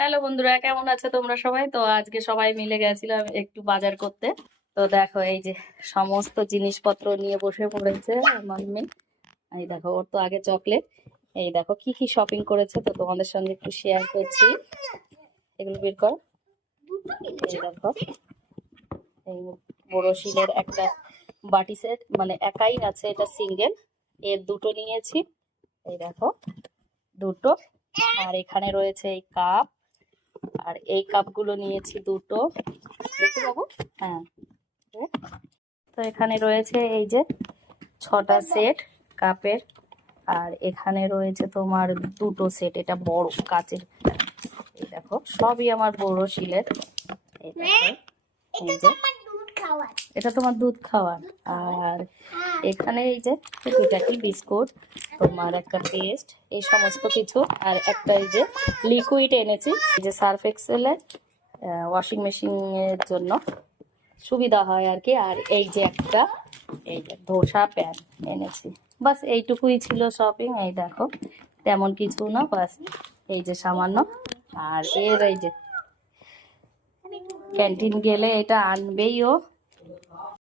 Hello বন্ধুরা, কেমন আছো তোমরা সবাই? তো আজকে সবাই মিলে গেছিলাম একটু বাজার করতে। তো দেখো এই যে সমস্ত জিনিসপত্র নিয়ে বসে পড়েছে আমার মেয়ে। এই দেখো, ওর তো আগে চকলেট। এই দেখো কি কি শপিং করেছে, তো তোমাদের সঙ্গে একটু শেয়ার করছি। এগুলো বের কর। এই দেখো, এই বড় শিলের একটা বাটি সেট, মানে একাই আছে, এটা সিঙ্গেল। এর দুটো নিয়েছি। এই দেখো দুটো। আর এখানে রয়েছে এই কাপ, আর এই কাপগুলো নিয়েছি দুটো। দেখতে পাবো। হ্যাঁ, তো এখানে রয়েছে এই যে 6টা সেট কাপের। আর এখানে রয়েছে তোমার দুটো সেট, এটা বড় কাচের। এই দেখো সবই আমার বড় শিলের। এই দেখো, এই যে এটা তোমার দুধ খাওয়ার। আর এখানে এই যে টুকিটাকি বিস্কুট, তোমার একটা পেস্ট, এই সমস্ত কিছু। আর একটা এই যে লিকুইড এনেছি, এই যে সার্ফ এক্সেলের ওয়াশিং মেশিনের জন্য সুবিধা হয় আর কি। আর এই যে একটা এই যে ধোসা প্যান এনেছি। বাস এইটুকুই ছিল শপিং। এই দেখো তেমন কিছু না, বাস এই যে সামান্য। আর এর এই যে ক্যান্টিন গেলে এটা আনবেই ও।